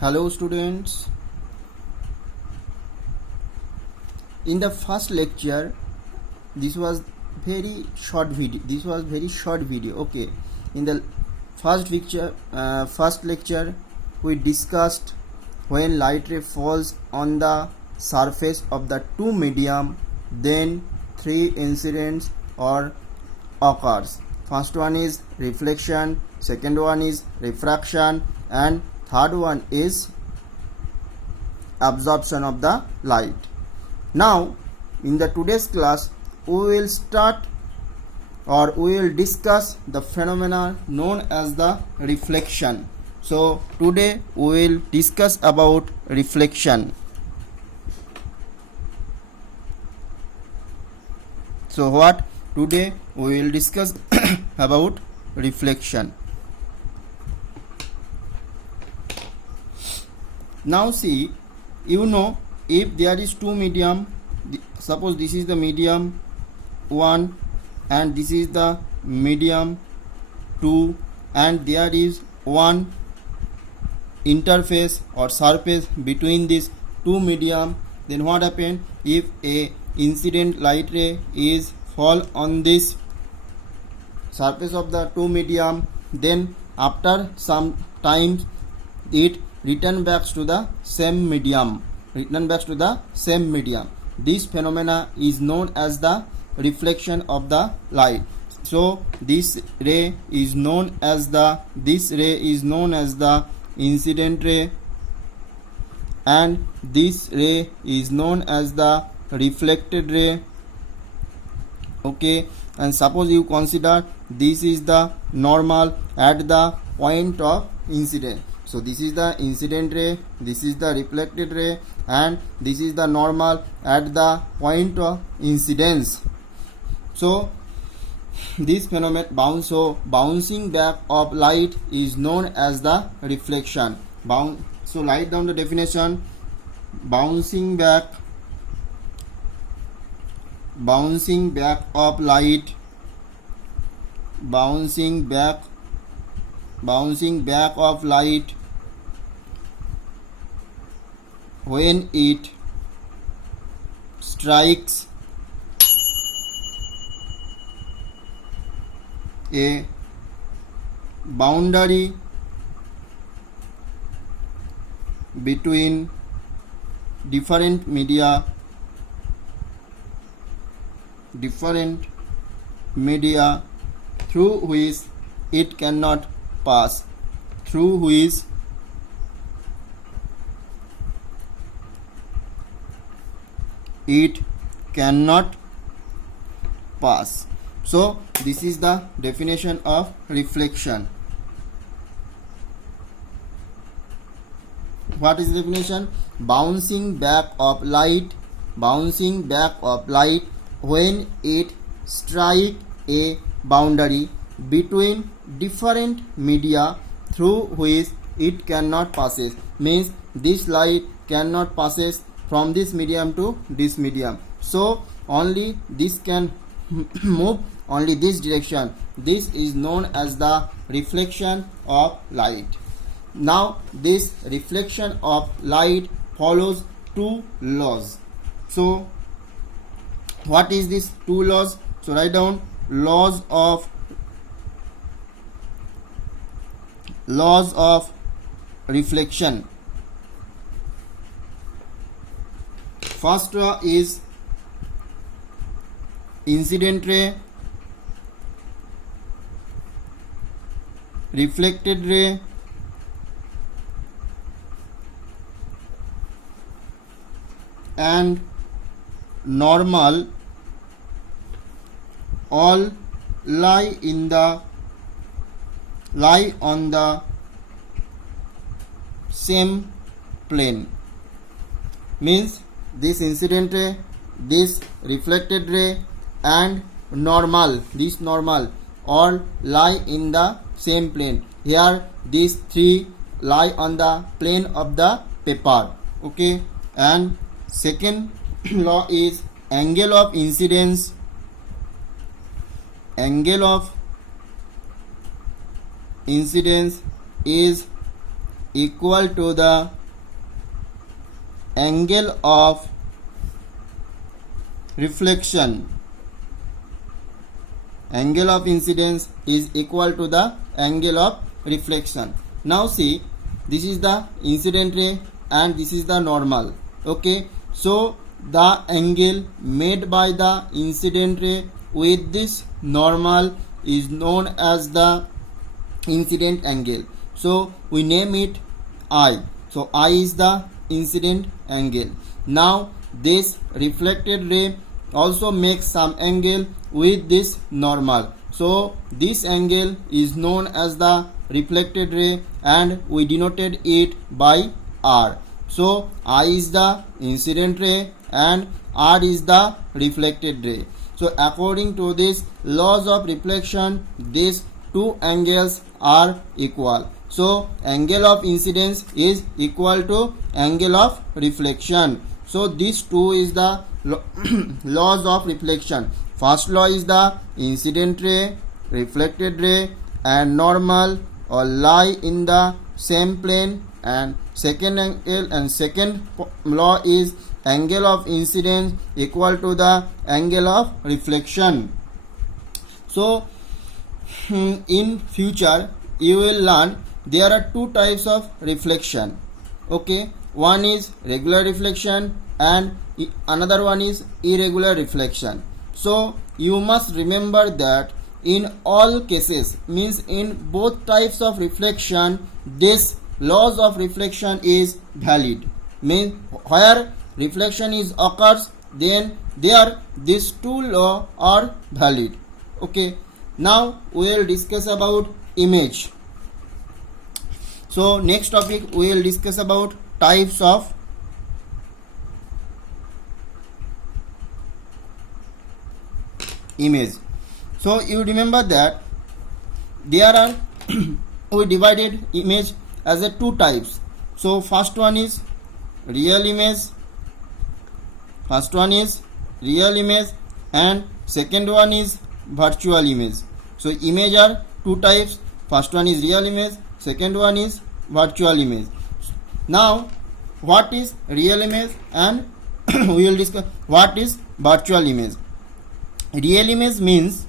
Hello students. In the first lecture, this was very short video. Okay. In the first lecture, we discussed when light ray falls on the surface of the two medium, then three incidents or occurs. First one is reflection, second one is refraction, and third one is absorption of the light. Now in the today's class we will discuss the phenomena known as the reflection. So today we will discuss about reflection. So what today we will discuss about reflection. Now see, if there is two medium, suppose this is the medium 1 and this is the medium 2, and there is one interface or surface between these two medium, then what happen? If a incident light ray is fall on this surface of the two medium, then after some time it return back to the same medium. This phenomena is known as the reflection of the light. So this ray is known as the incident ray, and this ray is known as the reflected ray. Okay, and suppose you consider this is the normal at the point of incident. So this is the incident ray, this is the reflected ray, and this is the normal at the point of incidence. So this phenomenon bouncing back of light is known as the reflection. So write down the definition. Bouncing back of light, bouncing back of light when it strikes a boundary between different media through which it cannot pass, So this is the definition of reflection. What is the definition? Bouncing back of light when it strikes a boundary between different media through which it cannot passes. Means this light cannot passes from this medium to this medium. So only this can move only this direction. This is known as the reflection of light. Now this reflection of light follows two laws. So what is this two laws? So write down laws of reflection. First law is incident ray, reflected ray, and normal all lie on the same plane. Means this incident ray, this reflected ray, and this normal all lie in the same plane. Here these three lie on the plane of the paper. Okay, and second law is angle of incidence. Angle of incidence is equal to the angle of reflection. Angle of incidence is equal to the angle of reflection. Now see, this is the incident ray and this is the normal. Okay, so the angle made by the incident ray with this normal is known as the incident angle. So we name it I. So I is the incident angle. Now this reflected ray also makes some angle with this normal. So this angle is known as the reflected ray and we denoted it by R. So I is the incident ray and R is the reflected ray. So according to this laws of reflection, these two angles are equal. So angle of incidence is equal to angle of reflection. So these two is the laws of reflection. First law is the incident ray, reflected ray and normal or lie in the same plane, and second angle and second law is angle of incidence equal to the angle of reflection. So in future you will learn there are two types of reflection. Okay, one is regular reflection and another one is irregular reflection. So you must remember that in all cases, means in both types of reflection, this laws of reflection is valid. Means where reflection is occurs, then there these two laws are valid. Okay, now we will discuss about image. So next topic we will discuss about types of image. So you remember that there are we divided image as a two types. So first one is real image. First one is real image and second one is virtual image. So image are two types. First one is real image, second one is virtual image. Now what is real image and we will discuss what is virtual image. Real image means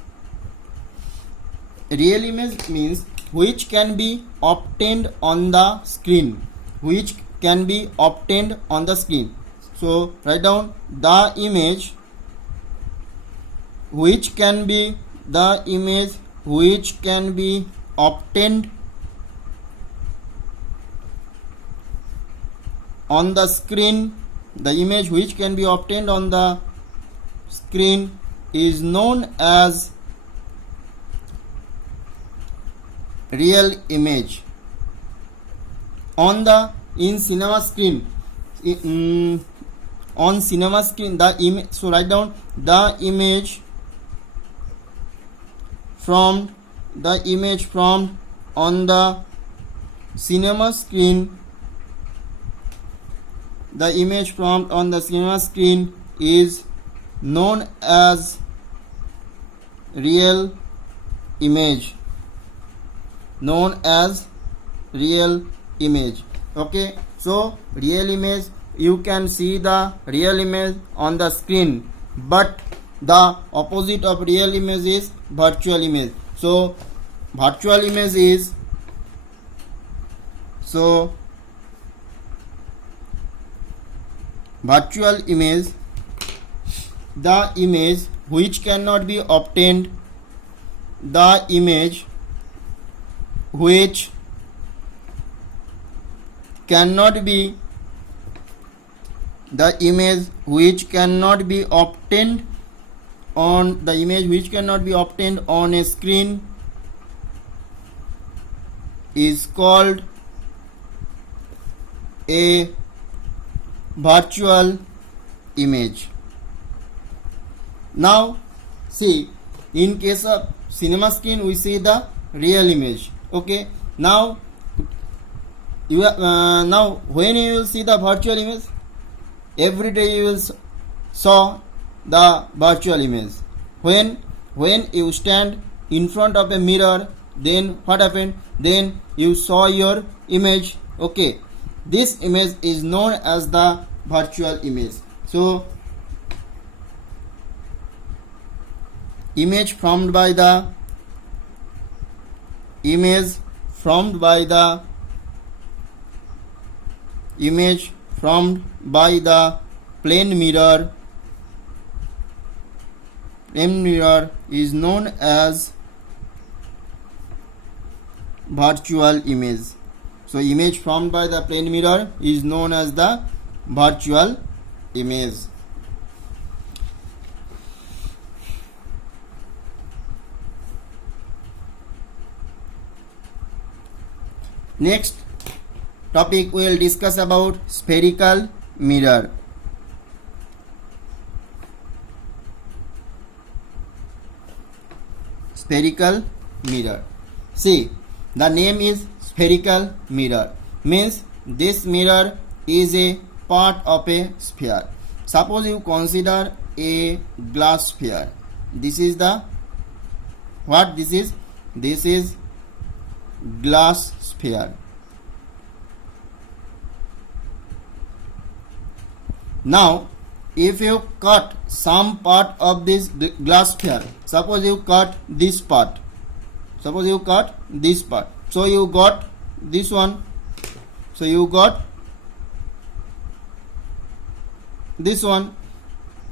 which can be obtained on the screen. Which can be obtained on the screen. So write down the image which can be obtained on the screen. The image which can be obtained on the screen is known as real image. In cinema screen, on cinema screen the image. So write down the image from on the cinema screen. The image from on the cinema screen is known as real image. Okay, so real image, you can see the real image on the screen, but the opposite of real image is virtual image. So virtual image is the image which cannot be obtained, the image which cannot be obtained on a screen is called a virtual image. Now see, in case of cinema screen we see the real image. Okay, now when you will see the virtual image, every day you will saw the virtual image. When you stand in front of a mirror, then what happened? Then you saw your image Okay, this image is known as the virtual image. So image formed by the image formed by the plane mirror is known as virtual image. So image formed by the plane mirror is known as the virtual image. Next topic we will discuss about spherical mirror. Spherical mirror. See, the name is spherical mirror, means this mirror is a part of a sphere. Suppose you consider a glass sphere. This is the what this is? This is glass sphere. Now if you cut some part of this glass sphere, suppose you cut this part, so you got this one, so you got this one.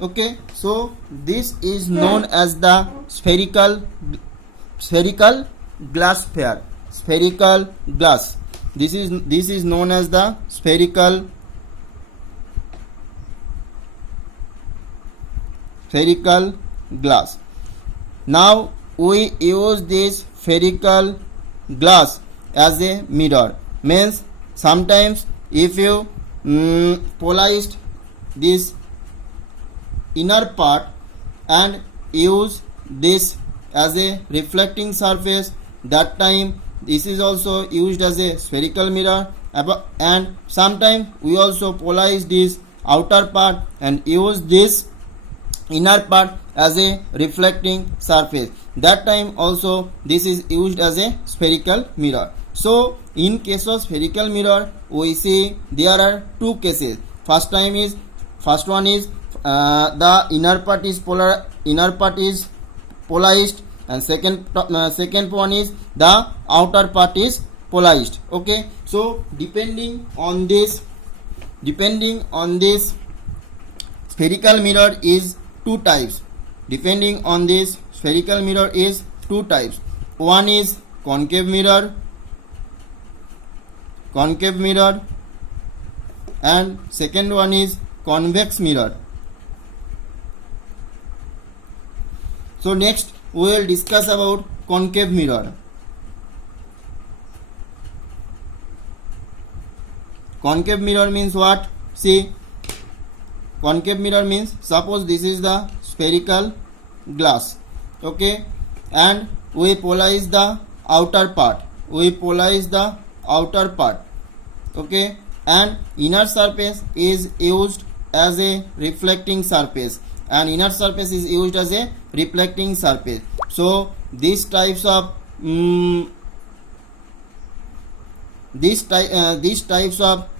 Okay, so this is known as the spherical glass sphere. Spherical glass, this is known as the spherical glass. Now we use this spherical glass as a mirror, means sometimes if you polarized this inner part and use this as a reflecting surface, that time this is also used as a spherical mirror. And sometimes we also polarize this outer part and use this inner part as a reflecting surface, that time also this is used as a spherical mirror. So in case of spherical mirror we see there are two cases. First one is the inner part is polarized, and second one is the outer part is polarized. Okay, so depending on this spherical mirror is two types. Depending on this spherical mirror is two types. One is concave mirror, and second one is convex mirror. So next we will discuss about concave mirror. Concave mirror means what? See, concave mirror means suppose this is the spherical glass, okay, and we polarize the outer part, okay, and inner surface is used as a reflecting surface, and inner surface is used as a reflecting surface. So these types of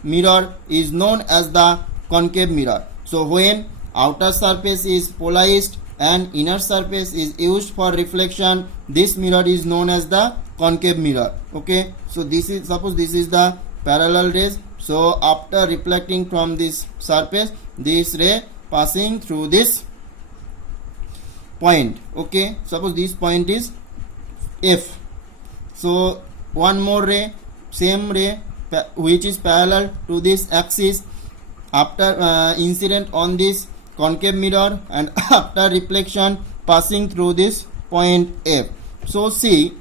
mirror is known as the concave mirror. So when outer surface is polarized and inner surface is used for reflection, this mirror is known as the concave mirror. Okay, so this is, suppose this is the parallel rays. So after reflecting from this surface, this ray passing through this point. Okay, suppose this point is F. So one more ray, same ray which is parallel to this axis, after incident on this concave mirror and after reflection passing through this point F. So see,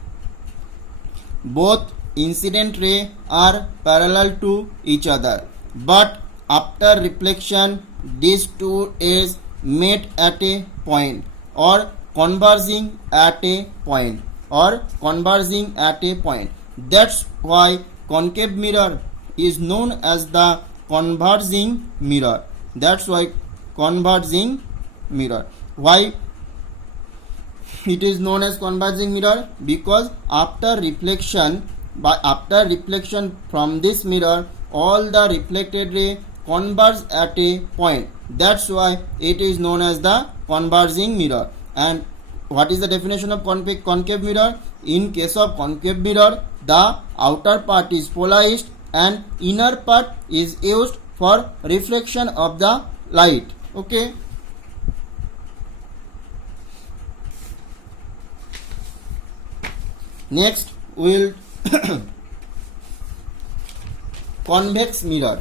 both incident ray are parallel to each other, but after reflection these two rays met at a point or converging at a point, That's why concave mirror is known as the converging mirror. Why it is known as converging mirror? Because after reflection by after reflection from this mirror, all the reflected ray converge at a point. That's why it is known as the converging mirror. And what is the definition of concave mirror? In case of concave mirror, the outer part is polarized and inner part is used for reflection of the light. Okay. Next we will convex mirror.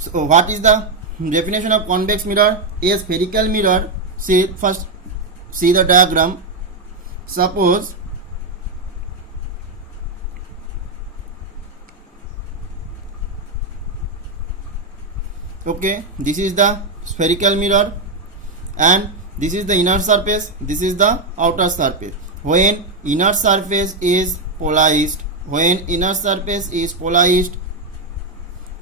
So what is the definition of convex mirror? A spherical mirror. See the diagram. Suppose okay, this is the spherical mirror and this is the inner surface, this is the outer surface. When inner surface is polarized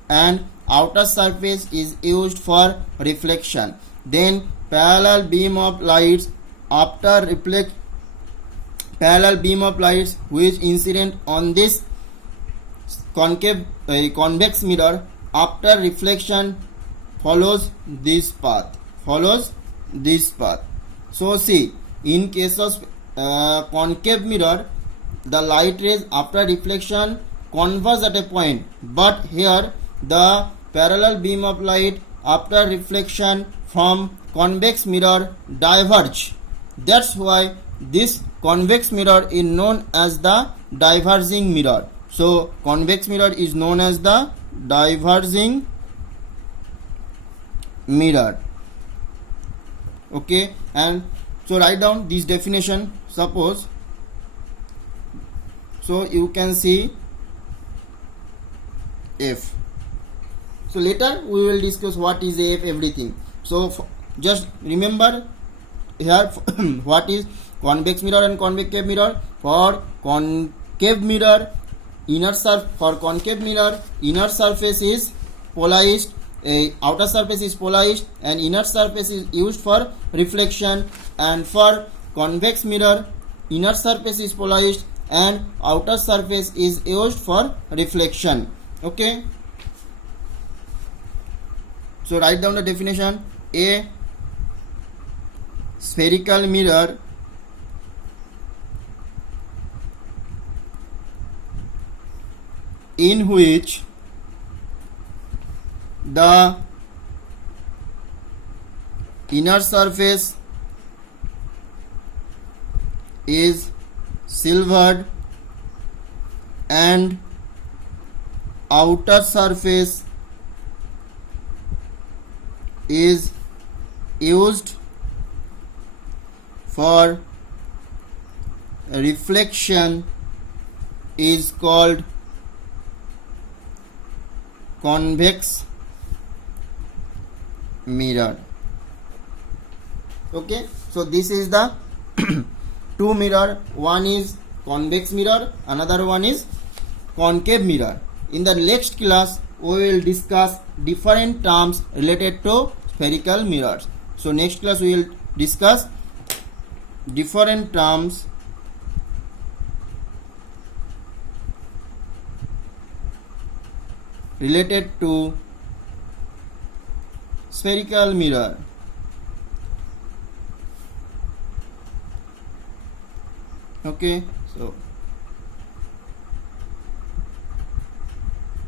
and outer surface is used for reflection, then parallel beam of lights which incident on this convex mirror after reflection follows this path. So see, in case of concave mirror, the light rays after reflection converge at a point, but here the parallel beam of light after reflection from convex mirror diverge. That's why this convex mirror is known as the diverging mirror. So convex mirror is known as the diverging mirror. Okay, and so write down this definition. Suppose, so you can see F. So later we will discuss what is F, everything. So just remember here what is convex mirror and concave mirror. For concave mirror, inner surface is polarized, outer surface is polarized and inner surface is used for reflection, and for convex mirror, inner surface is polarized and outer surface is used for reflection. Okay, so write down the definition. A spherical mirror in which the inner surface is silvered and outer surface is used for reflection is called convex mirror. Okay, so this is the two mirror. One is convex mirror, another one is concave mirror. In the next class we will discuss different terms related to spherical mirrors. So next class we will discuss different terms related to spherical mirror. Okay, so